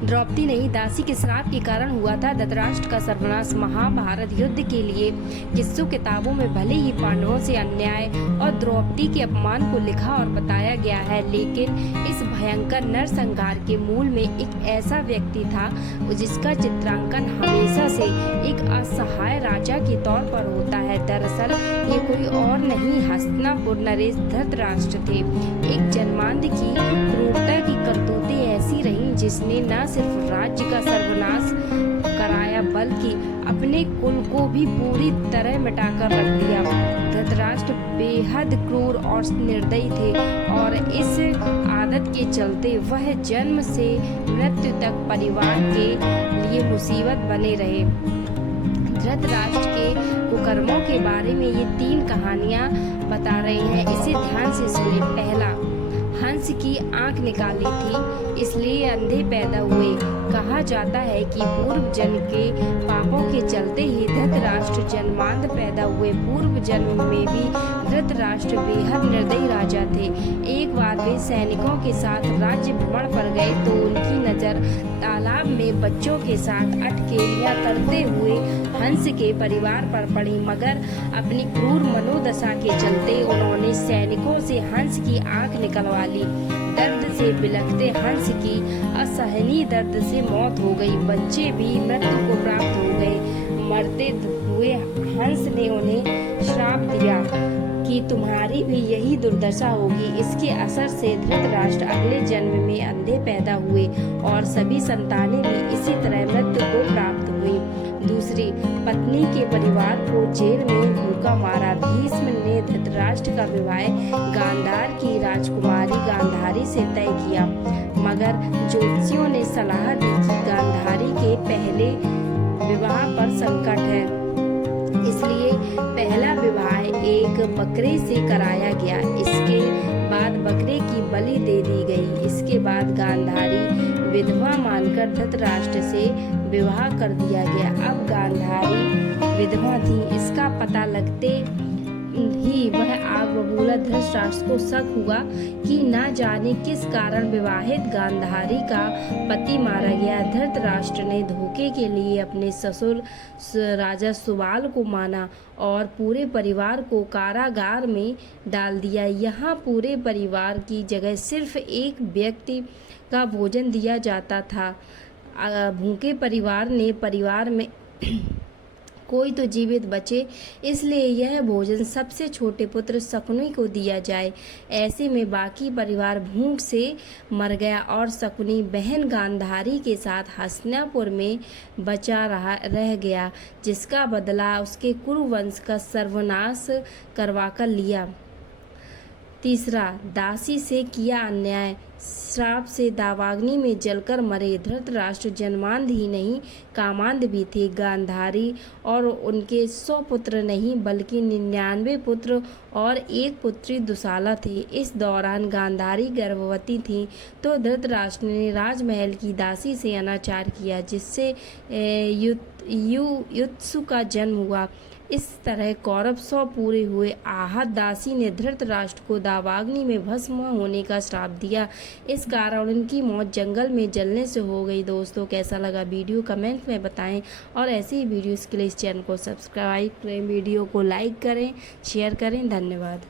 द्रौपदी नहीं, दासी के श्राप के कारण हुआ था धृतराष्ट्र का सर्वनाश। महाभारत युद्ध के लिए किस्सों किताबों में भले ही पांडवों से अन्याय और द्रौपदी के अपमान को लिखा और बताया गया है, लेकिन इस भयंकर नरसंहार के मूल में एक ऐसा व्यक्ति था जिसका चित्रांकन हमेशा से एक असहाय राजा के तौर पर होता है। दरअसल ये कोई और नहीं, हस्तिनापुर नरेश धृतराष्ट्र थे। एक जन्मांध की क्रूरता की करतूतें ऐसी रहीं जिसने न सिर्फ राज्य का सर्वनाश कराया बल्कि अपने कुल को भी पूरी तरह मिटाकर रख दिया। धृतराष्ट्र बेहद क्रूर और निर्दयी थे और इस आदत के चलते वह जन्म से मृत्यु तक परिवार के लिए मुसीबत बने रहे। धृतराष्ट्र के कुकर्मों के बारे में ये 3 कहानियां बता रहे हैं, इसे ध्यान से सुनिए। पहला, हंस की आंख निकाली थी इसलिए अंधे पैदा हुए। कहा जाता है कि पूर्व जन्म के पापों के चलते ही धृतराष्ट्र जन्मांध पैदा हुए। पूर्व जन्म में भी धृतराष्ट्र बेहद निर्दयी राजा थे। एक बार वे सैनिकों के साथ राज्य भ्रमण पर गए तो उनकी नजर तालाब में बच्चों के साथ अठखेलियां करते हुए हंस के परिवार पर पड़ी, मगर अपनी क्रूर मनोदशा के चलते उन्होंने सैनिकों से हंस की आंख निकलवा ली। दर्द से बिलखते हंस की असहनीय दर्द से मौत हो गई। बच्चे भी मृत्यु को प्राप्त हो गए। मरते हुए हंस ने उन्हें श्राप दिया कि तुम्हारी भी यही दुर्दशा होगी। इसके असर से धृतराष्ट्र अगले जन्म में अंधे पैदा हुए और सभी संतानें भी इसी तरह मृत्यु को प्राप्त हुई। दूसरी, पत्नी के परिवार को जेल में भूखा मारा। भीष्म ने धृतराष्ट्र का विवाह गांधार की राजकुमारी गांधारी से तय किया, मगर ज्योतिषियों ने सलाह दी कि गांधारी के पहले विवाह पर संकट है, इसलिए पहला विवाह एक बकरे से कराया गया। इसके बाद बकरे की बलि दे दी गई। इसके बाद गांधारी विधवा मानकर धृतराष्ट्र से विवाह कर दिया गया। अब गांधारी विधवा थी, इसका पता लगते ही वह आग बबूला धृतराष्ट्र को शक हुआ कि न जाने किस कारण विवाहित गांधारी का पति मारा गया। धृतराष्ट्र ने धोखे के लिए अपने ससुर राजा सुबाल को माना और पूरे परिवार को कारागार में डाल दिया। यहाँ पूरे परिवार की जगह सिर्फ एक व्यक्ति का भोजन दिया जाता था। भूखे परिवार में कोई तो जीवित बचे, इसलिए यह भोजन सबसे छोटे पुत्र शकुनी को दिया जाए। ऐसे में बाकी परिवार भूख से मर गया और शकुनी बहन गांधारी के साथ हस्तिनापुर में रह गया, जिसका बदला उसके कुरुवंश का सर्वनाश करवाकर लिया। तीसरा, दासी से किया अन्याय। श्राप से दावाग्नि में जलकर मरे। धृतराष्ट्र जन्मांध ही नहीं कामांध भी थे। गांधारी और उनके 100 पुत्र नहीं बल्कि 99 पुत्र और एक पुत्री दुशाला थे। इस दौरान गांधारी गर्भवती थी तो धृतराष्ट्र ने राजमहल की दासी से अनाचार किया, जिससे युत्सु का जन्म हुआ। इस तरह कौरव 100 पूरे हुए। आहत दासी ने धृतराष्ट्र को दावाग्नि में भस्म होने का श्राप दिया। इस कारण उनकी मौत जंगल में जलने से हो गई। दोस्तों, कैसा लगा वीडियो कमेंट में बताएं और ऐसे ही वीडियोस के लिए इस चैनल को सब्सक्राइब करें, वीडियो को लाइक करें, शेयर करें। धन्यवाद।